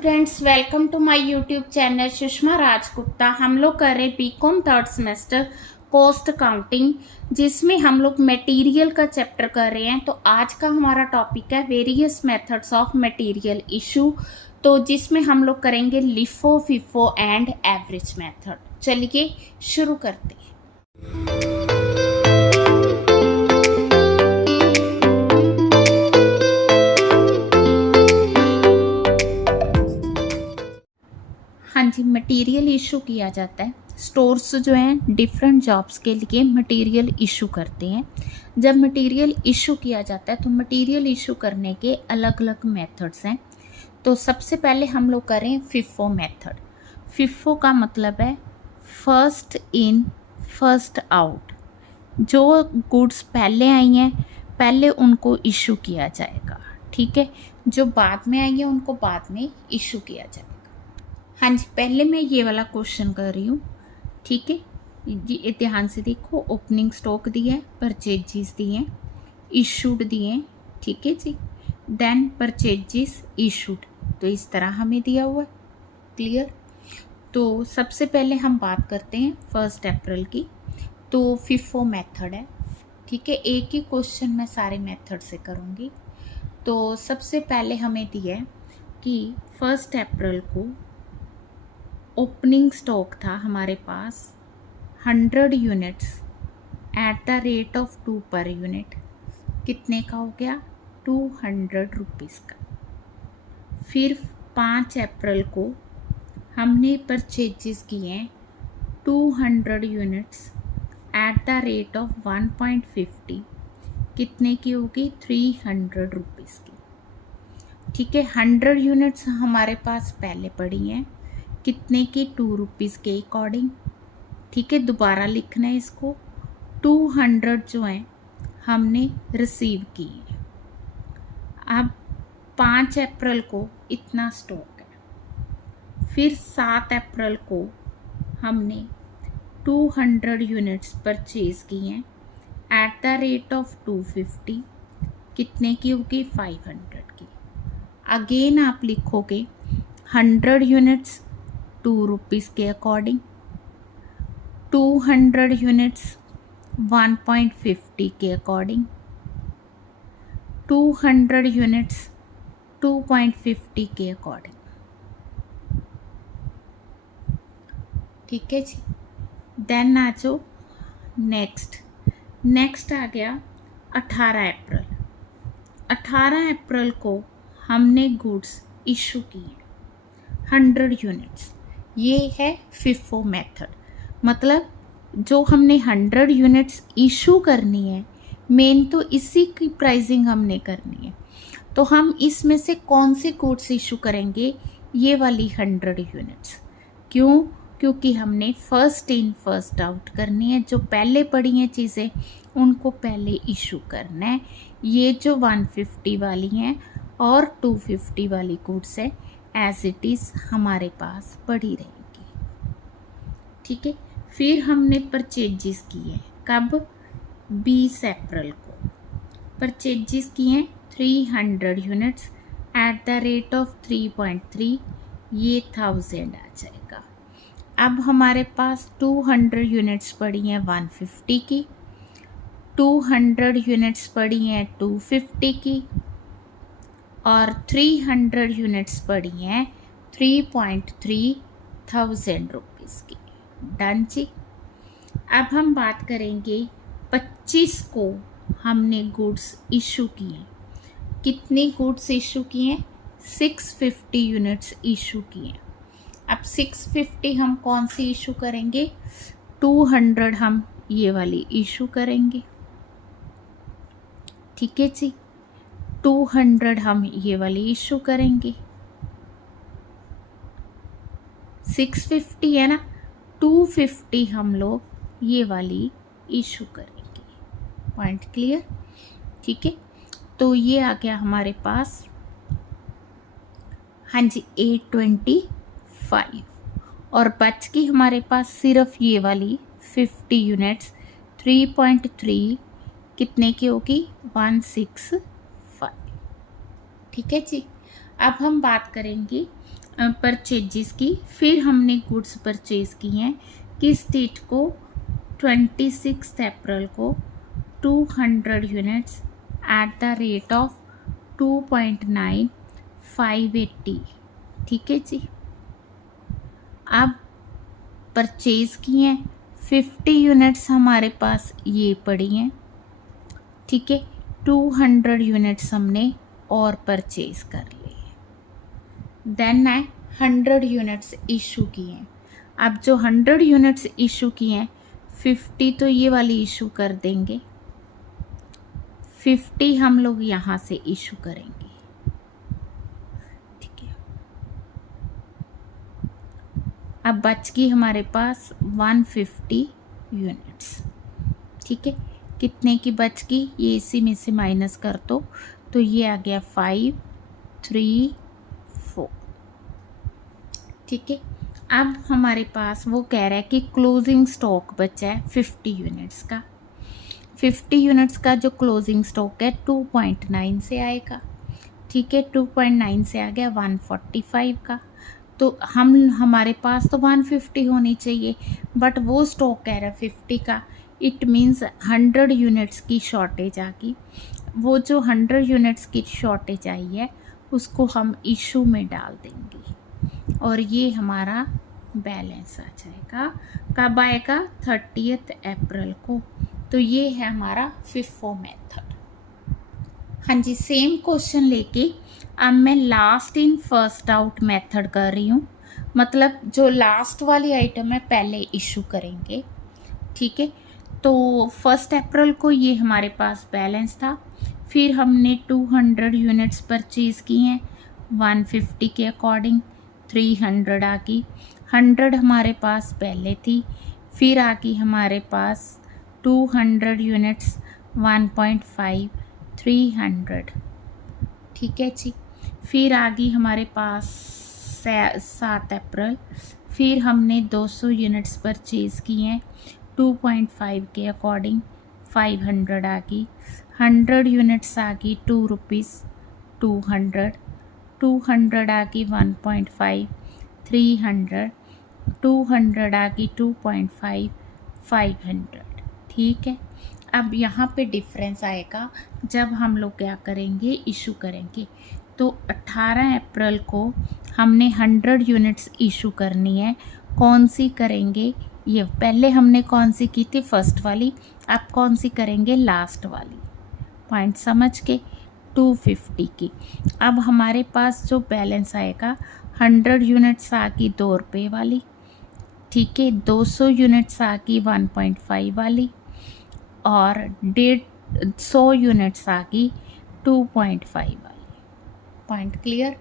Students, welcome to my YouTube channel Sushma Rajgupta. हम लोग कर रहे BCom third semester cost accounting, जिसमें हम लोग मटेरियल का चैप्टर कर रहे हैं। तो आज का हमारा टॉपिक है various methods of material issue, तो जिसमें हम लोग करेंगे LIFO, FIFO and average method. चलिए शुरू करते हैं। हाँ जी, मटेरियल इशू किया जाता है। स्टोर्स जो हैं डिफरेंट जॉब्स के लिए मटेरियल इशू करते हैं। जब मटेरियल इशू किया जाता है तो मटेरियल इशू करने के अलग अलग मेथड्स हैं। तो सबसे पहले हम लोग करें फिफो मेथड। फिफो का मतलब है फर्स्ट इन फर्स्ट आउट। जो गुड्स पहले आई हैं पहले उनको इशू किया जाएगा, ठीक है। जो बाद में आई हैं उनको बाद में इशू किया जाएगा। हाँ जी, पहले मैं ये वाला क्वेश्चन कर रही हूँ, ठीक है। ये ध्यान से देखो, ओपनिंग स्टॉक दिया है, परचेजेस दिए हैं, इशूड दिए हैं, ठीक है जी। देन परचेजेस इशूड, तो इस तरह हमें दिया हुआ है, क्लियर। तो सबसे पहले हम बात करते हैं 1 अप्रैल की। तो फिफो मेथड है, ठीक है। एक ही क्वेश्चन मैं सारे मेथड से करूँगी। तो सबसे पहले हमें दिया है कि 1 अप्रैल को ओपनिंग स्टॉक था हमारे पास 100 units at the rate of 2 per unit. कितने का हो गया? 200 रुपीज़ का। फिर 5 अप्रैल को हमने परचेजेस किए हैं 200 units at the rate of 1.50। कितने की होगी? 300 रुपीज़ की, ठीक है। 100 यूनिट्स हमारे पास पहले पड़ी हैं, कितने की? 2 रुपीज़ के अकॉर्डिंग, ठीक है। दोबारा लिखना है इसको। 200 जो हैं हमने रिसीव किए। अब 5 अप्रैल को इतना स्टॉक है। फिर 7 अप्रैल को हमने 200 यूनिट्स परचेज किए हैं एट द रेट ऑफ 250। कितने की होगी? 500 की। अगेन आप लिखोगे 100 यूनिट्स 2 रुपीज़ के अकॉर्डिंग, 200 यूनिट्स 1.50 के अकॉर्डिंग, 200 यूनिट्स 2.50 के अकॉर्डिंग, ठीक है जी। देन आ जाओ नेक्स्ट आ गया 18 अप्रैल। 18 अप्रैल को हमने गुड्स इशू किए 100 यूनिट्स। ये है फिफो मेथड। मतलब जो हमने 100 यूनिट्स इशू करनी है, मेन तो इसी की प्राइसिंग हमने करनी है। तो हम इसमें से कौन सी गुड्स इशू करेंगे? ये वाली 100 यूनिट्स। क्यों? क्योंकि हमने फर्स्ट इन फर्स्ट आउट करनी है। जो पहले पड़ी हैं चीज़ें उनको पहले इशू करना है। ये जो 150 वाली हैं और 250 वाली गुड्स है एज इट इज़ हमारे पास पड़ी रहेंगी, ठीक है। फिर हमने परचेजेस किए, कब? 20 अप्रैल को परचेजेस किए 300 units at the rate of 3.3। ये 1000 आ जाएगा। अब हमारे पास 200 यूनिट्स पड़ी हैं 150 की, 200 यूनिट्स पड़ी हैं 250 की, और 300 यूनिट्स पड़ी हैं 3.3 थाउजेंड रुपीज़ की। डन जी। अब हम बात करेंगे 25 को हमने गुड्स इशू किए। कितनी गुड्स इशू किए? 650 यूनिट्स इशू किए। अब 650 हम कौन सी इशू करेंगे? 200 हम ये वाली इशू करेंगे, ठीक है जी। 200 हम ये वाली इशू करेंगे। 650 है ना, 250 हम लोग ये वाली इशू करेंगे। पॉइंट क्लियर, ठीक है। तो ये आ गया हमारे पास, हाँ जी, 825। और बच की हमारे पास सिर्फ ये वाली 50 यूनिट्स 3.3। कितने की होगी? 165, ठीक है जी। अब हम बात करेंगे परचेजेस की। फिर हमने गुड्स परचेज की हैं किस डेट को, 26 अप्रैल को 200 units at the rate of 2.9580। ठीक है जी। अब परचेज की हैं 50 यूनिट्स हमारे पास ये पड़ी हैं। ठीक है, 200 यूनिट्स हमने और परचेज कर लिए। देन 100 यूनिट्स इशू किए हैं। अब जो 100 यूनिट्स इशू किए हैं 50 तो ये वाली इशू कर देंगे, 50 हम लोग यहाँ से इशू करेंगे। ठीक है, अब बच गई हमारे पास 150 यूनिट्स। ठीक है, कितने की बच गई, ये इसी में से माइनस कर दो तो ये आ गया 5, 3, 4। ठीक है, अब हमारे पास वो कह रहा है कि क्लोजिंग स्टॉक बचा है 50 यूनिट्स का। 50 यूनिट्स का जो क्लोजिंग स्टॉक है 2.9 से आएगा। ठीक है, 2.9 से आ गया 145 का। तो हमारे पास तो 150 होनी चाहिए, बट वो स्टॉक कह रहा है 50 का। इट मीन्स 100 यूनिट्स की शॉर्टेज आ गई। वो जो 100 यूनिट्स की शॉर्टेज आई है उसको हम इशू में डाल देंगे और ये हमारा बैलेंस आ जाएगा। कब आएगा, 30 अप्रैल को। तो ये है हमारा FIFO मेथड। हाँ जी, सेम क्वेश्चन लेके अब मैं last in first out method कर रही हूँ। मतलब जो लास्ट वाली आइटम है पहले इशू करेंगे। ठीक है, तो 1 अप्रैल को ये हमारे पास बैलेंस था। फिर हमने 200 यूनिट्स परचेज़ की हैं 150 के अकॉर्डिंग, 300 आ गई। 100 हमारे पास पहले थी, फिर आ गई हमारे पास 200 यूनिट्स 1.5, 300। ठीक है जी, फिर आ गई हमारे पास 7 अप्रैल। फिर हमने 200 यूनिट्स परचेज़ की हैं 2.5 के अकॉर्डिंग, 500 आ गई। 100 यूनिट्स आ गई 2 रुपीज़, 200। 200 आ गई 1.5, 300। 200 आ गई 2.5, 500। ठीक है, अब यहाँ पे डिफरेंस आएगा जब हम लोग क्या करेंगे, इशू करेंगे। तो 18 अप्रैल को हमने 100 यूनिट्स इशू करनी है। कौन सी करेंगे, ये पहले हमने कौन सी की थी, फर्स्ट वाली। अब कौन सी करेंगे, लास्ट वाली। पॉइंट समझ के, 250 की। अब हमारे पास जो बैलेंस आएगा, 100 यूनिट्स आ गई 2 रुपये वाली। ठीक है, 200 यूनिट्स आ गई 1.5 वाली और 150 यूनिट्स आ गई 2.5 वाली। Point clear.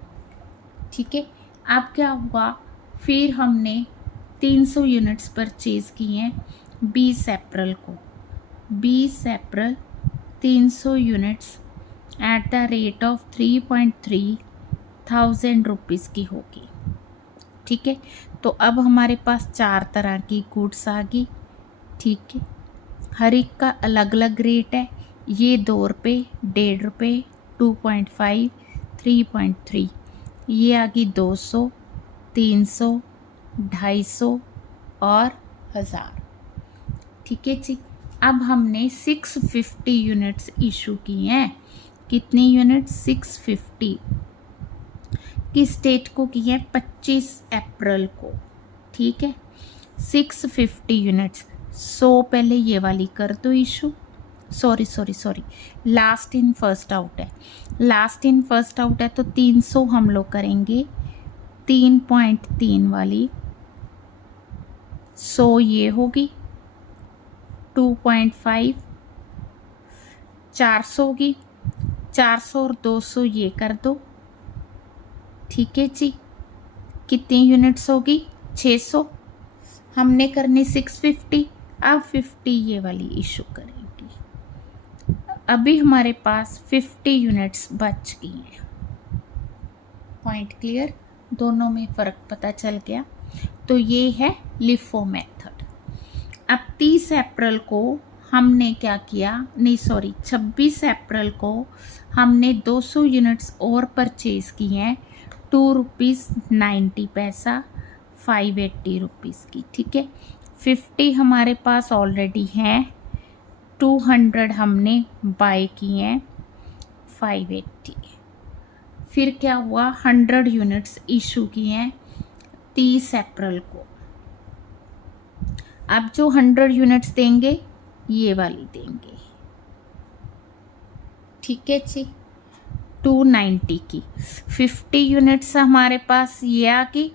ठीक है, अब क्या हुआ, फिर हमने 300 यूनिट्स परचेज़ की हैं 20 अप्रैल को। 20 अप्रैल 300 units at the rate of 3.3 thousand rupees की होगी। ठीक है, तो अब हमारे पास 4 तरह की गुड्स आ गई। ठीक है, हर एक का अलग अलग रेट है। ये 2 रुपये, 1.5 रुपये, 2.5, 3.3। ये आ गई 200, 300, 250 और 1000। ठीक है जी, अब हमने 650 यूनिट्स इशू की हैं। कितनी यूनिट, 650। किस डेट को की है, 25 अप्रैल को। ठीक है, 650 यूनिट्स। 100 पहले ये वाली कर दो issue. Sorry, last in first out है। लास्ट इन फर्स्ट आउट है तो 300 हम लोग करेंगे 3.3 वाली। 100 ये होगी, 2.5 400 होगी, 400 और 200 ये कर दो। ठीक है जी, कितनी यूनिट्स होगी, 600। हमने करनी 650। अब 50 ये वाली इशू करेंगे। अभी हमारे पास 50 यूनिट्स बच गई हैं। पॉइंट क्लियर, दोनों में फ़र्क पता चल गया। तो ये है लिफो मेथड। अब 30 अप्रैल को हमने क्या किया, 26 अप्रैल को हमने 200 यूनिट्स और परचेज़ की हैं ₹2.90, 580 रुपीज़ की। ठीक है, 50 हमारे पास ऑलरेडी हैं, 200 हमने बाय किए हैं, 580। फिर क्या हुआ, 100 यूनिट्स इशू किए हैं 30 अप्रैल को। अब जो 100 यूनिट्स देंगे ये वाली देंगे। ठीक है जी, 290 की 50 यूनिट्स हमारे पास ये आ गई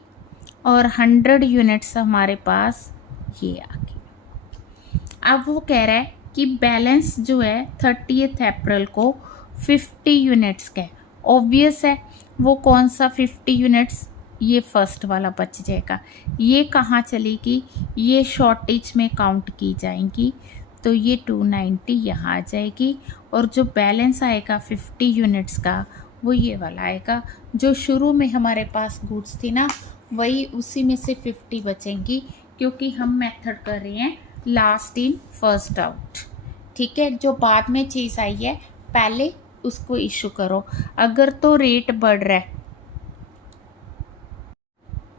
और 100 यूनिट्स हमारे पास ये आ गई। अब वो कह रहा है कि बैलेंस जो है 30 अप्रैल को 50 यूनिट्स का है। ऑब्वियस है, वो कौन सा 50 यूनिट्स, ये फर्स्ट वाला बच जाएगा। ये कहाँ चलेगी, ये शॉर्टेज में काउंट की जाएंगी, तो ये 290 यहाँ आ जाएगी और जो बैलेंस आएगा 50 यूनिट्स का वो ये वाला आएगा। जो शुरू में हमारे पास गुड्स थी ना, वही उसी में से 50 बचेंगी, क्योंकि हम मेथड कर रहे हैं लास्ट इन फर्स्ट आउट। ठीक है, जो बाद में चीज़ आई है पहले उसको इशू करो। अगर तो रेट बढ़ रहा है,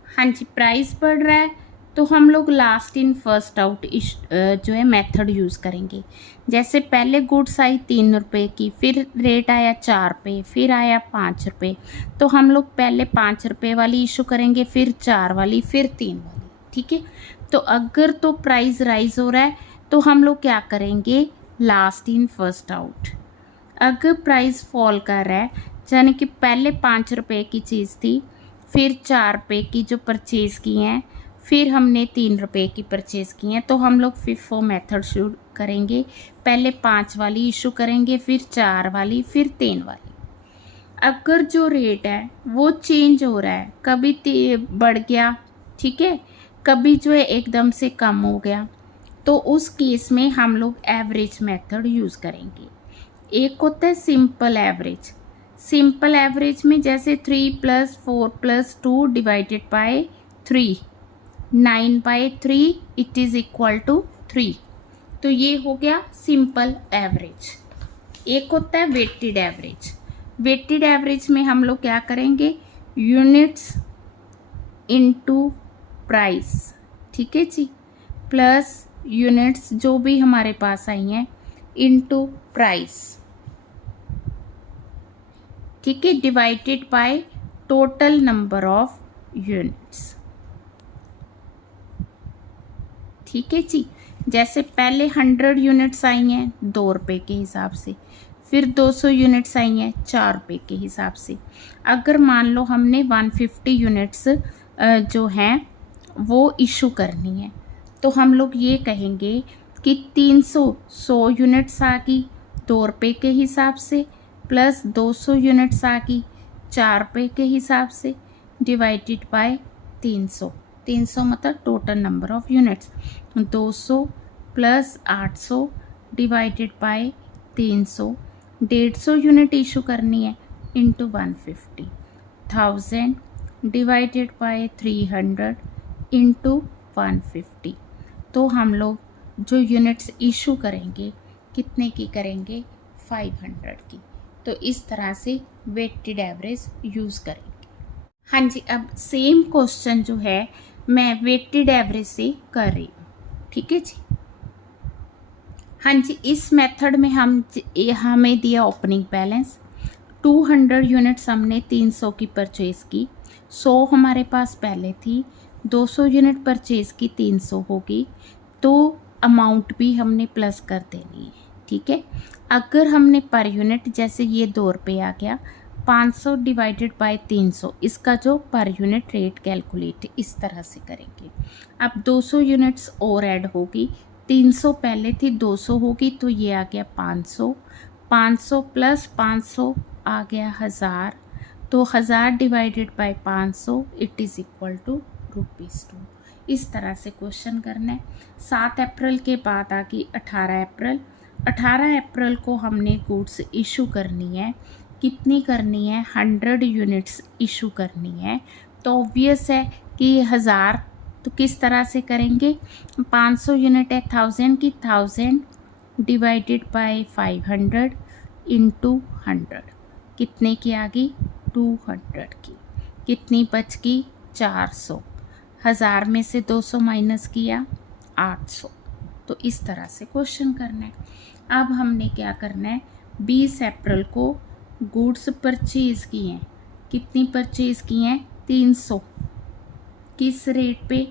हाँ जी, प्राइस बढ़ रहा है, तो हम लोग लास्ट इन फर्स्ट आउट जो है मेथड यूज़ करेंगे। जैसे पहले गुड्स आई 3 रुपये की, फिर रेट आया 4 रुपये, फिर आया 5 रुपये, तो हम लोग पहले 5 रुपये वाली इशू करेंगे, फिर 4 वाली, फिर 3 वाली। ठीक है, तो अगर तो प्राइस राइज हो रहा है तो हम लोग क्या करेंगे, लास्ट इन फर्स्ट आउट। अगर प्राइस फॉल कर रहा है, यानी कि पहले 5 रुपये की चीज़ थी, फिर 4 रुपये की जो परचेज़ की हैं, फिर हमने 3 रुपये की परचेज़ की हैं, तो हम लोग FIFO मेथड शुरू करेंगे। पहले 5 वाली इशू करेंगे, फिर 4 वाली, फिर 3 वाली। अगर जो रेट है वो चेंज हो रहा है, कभी बढ़ गया, ठीक है, कभी जो है एकदम से कम हो गया, तो उस केस में हम लोग एवरेज मेथड यूज़ करेंगे। एक होता है सिंपल एवरेज। सिंपल एवरेज में जैसे 3 + 4 + 2 divided by 3, 9/3 it is equal to 3, तो ये हो गया सिंपल एवरेज। एक होता है वेटेड एवरेज। वेटेड एवरेज में हम लोग क्या करेंगे, यूनिट्स इनटू प्राइस, ठीक है जी, प्लस यूनिट्स जो भी हमारे पास आई हैं इनटू प्राइस, ठीक है, divided by total number of units. ठीक है जी, जैसे पहले 100 यूनिट्स आई हैं 2 रुपये के हिसाब से, फिर 200 यूनिट्स आई हैं 4 रुपये के हिसाब से। अगर मान लो हमने 150 यूनिट्स जो हैं वो इशू करनी है, तो हम लोग ये कहेंगे कि 100 यूनिट्स आ गई 2 रुपये के हिसाब से, प्लस 200 यूनिट्स आ गई 4 रुपये के हिसाब से, डिवाइडेड बाय 300 मतलब total number of units, 200 + 800 divided by 300, 150 unit issue करनी है इंटू 150, 1000 डिवाइडेड बाय 300 इंटू 150। तो हम लोग जो यूनिट्स इशू करेंगे कितने की करेंगे, 500 की। तो इस तरह से वेटेड एवरेज यूज़ करेंगे। हाँ जी, अब सेम क्वेश्चन जो है मैं वेटेड एवरेज से कर रही हूँ। ठीक है जी, हाँ जी, इस मेथड में हमें दिया ओपनिंग बैलेंस 200 यूनिट्स, हमने 300 की परचेज़ की, 100 हमारे पास पहले थी, 200 यूनिट परचेज़ की 300 होगी, तो अमाउंट भी हमने प्लस कर देनी है। ठीक है, अगर हमने पर यूनिट, जैसे ये 2 रुपये आ गया, 500 डिवाइडेड बाय 300, इसका जो पर यूनिट रेट कैलकुलेट इस तरह से करेंगे। अब 200 यूनिट्स और ऐड होगी, 300 पहले थी 200 होगी, तो ये आ गया 500, 500 + 500 आ गया 1000, तो 1000 divided by 500 it is equal to ₹2। इस तरह से क्वेश्चन करना है। 7 अप्रैल के बाद आ गई 18 अप्रैल। 18 अप्रैल को हमने गुड्स इशू करनी है, कितनी करनी है, 100 यूनिट्स इशू करनी है। तो ऑब्वियस है कि 1000, तो किस तरह से करेंगे, 500 यूनिट है 1000 की, 1000 डिवाइडेड बाय 500 इंटू 100, कितने की आ गई, 200 की। कितनी बच गई 400, 1000 में से 200 माइनस किया 800। तो इस तरह से क्वेश्चन करना है। अब हमने क्या करना है, 20 अप्रैल को गुड्स परचेज किए हैं, कितनी परचेज की हैं 300, किस रेट पे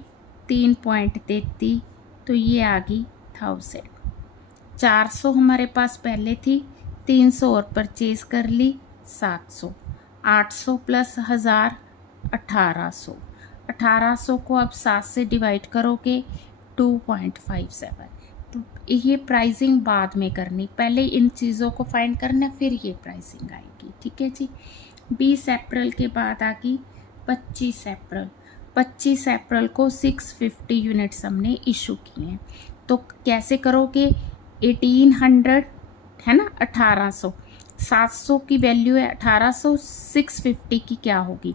3.33, तो ये आ गई 1000। 400 हमारे पास पहले थी, 300 और परचेज कर ली 700, 800 प्लस 1000 1800, 1800 को अब 7 से डिवाइड करोगे 2.57। तो ये प्राइसिंग बाद में करनी, पहले इन चीज़ों को फाइंड करना फिर ये प्राइसिंग आएगी। ठीक है जी। 20 अप्रैल के बाद आ गई 25 अप्रैल। 25 अप्रैल को 650 यूनिट्स हमने इशू किए हैं। तो कैसे करोगे, 1800 है ना, 1800, 700 की वैल्यू है 1800, 650 की क्या होगी,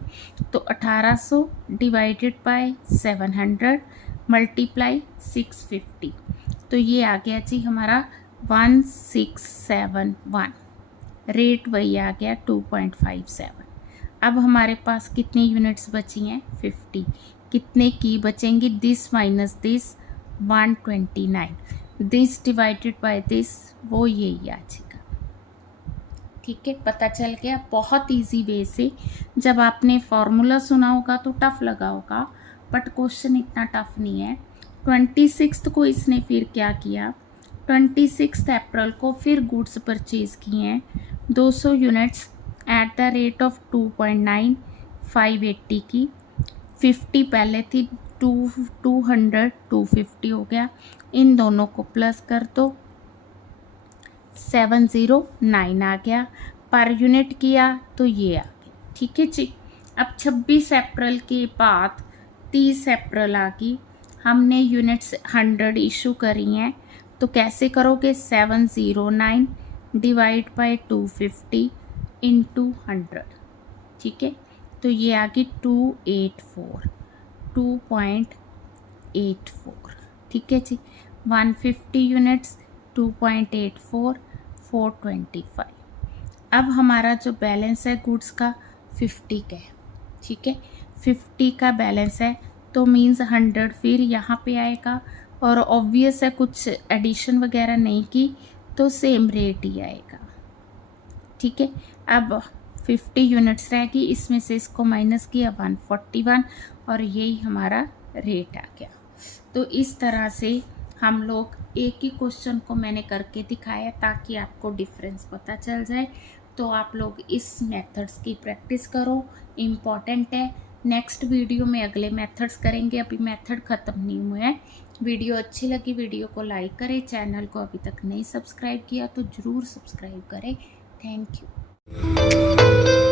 तो 1800 डिवाइडेड बाय 700 मल्टीप्लाई 650, तो ये आ गया जी हमारा 1671। रेट वही आ गया 2.57। अब हमारे पास कितनी यूनिट्स बची हैं 50, कितने की बचेंगी, this minus this 129, this divided by this, वो यही आ जाएगा। ठीक है, पता चल गया। बहुत इजी वे से, जब आपने फॉर्मूला सुना होगा तो टफ लगा होगा, बट क्वेश्चन इतना टफ नहीं है। 26 को इसने फिर क्या किया, 26 अप्रैल को फिर गुड्स परचेज किए हैं 200 units at the rate of 2.9, 580 की, 50 पहले थी, 200 250 हो गया, इन दोनों को प्लस कर दो 709 आ गया, पर यूनिट किया तो ये आ गया। ठीक है जी। अब 26 अप्रैल के बाद 30 अप्रैल आ गई, हमने यूनिट्स 100 इशू करी हैं, तो कैसे करोगे, 709 डिवाइड बाय 250 इंटू 100। ठीक है, तो ये आ गई 2.84। ठीक है जी। 150 यूनिट्स 2.84 425। अब हमारा जो बैलेंस है गुड्स का 50 का है। ठीक है, 50 का बैलेंस है, तो मीन्स 100 फिर यहाँ पे आएगा, और ऑब्वियस है कुछ एडिशन वगैरह नहीं की तो सेम रेट ही आएगा। ठीक है, अब 50 यूनिट्स रहेगी, इसमें से इसको माइनस किया 141, और यही हमारा रेट आ गया। तो इस तरह से हम लोग एक ही क्वेश्चन को मैंने करके दिखाया ताकि आपको डिफरेंस पता चल जाए। तो आप लोग इस मेथड्स की प्रैक्टिस करो, इम्पॉर्टेंट है। नेक्स्ट वीडियो में अगले मेथड्स करेंगे, अभी मेथड ख़त्म नहीं हुए हैं। वीडियो अच्छी लगी वीडियो को लाइक करें, चैनल को अभी तक नहीं सब्सक्राइब किया तो ज़रूर सब्सक्राइब करें। Thank you.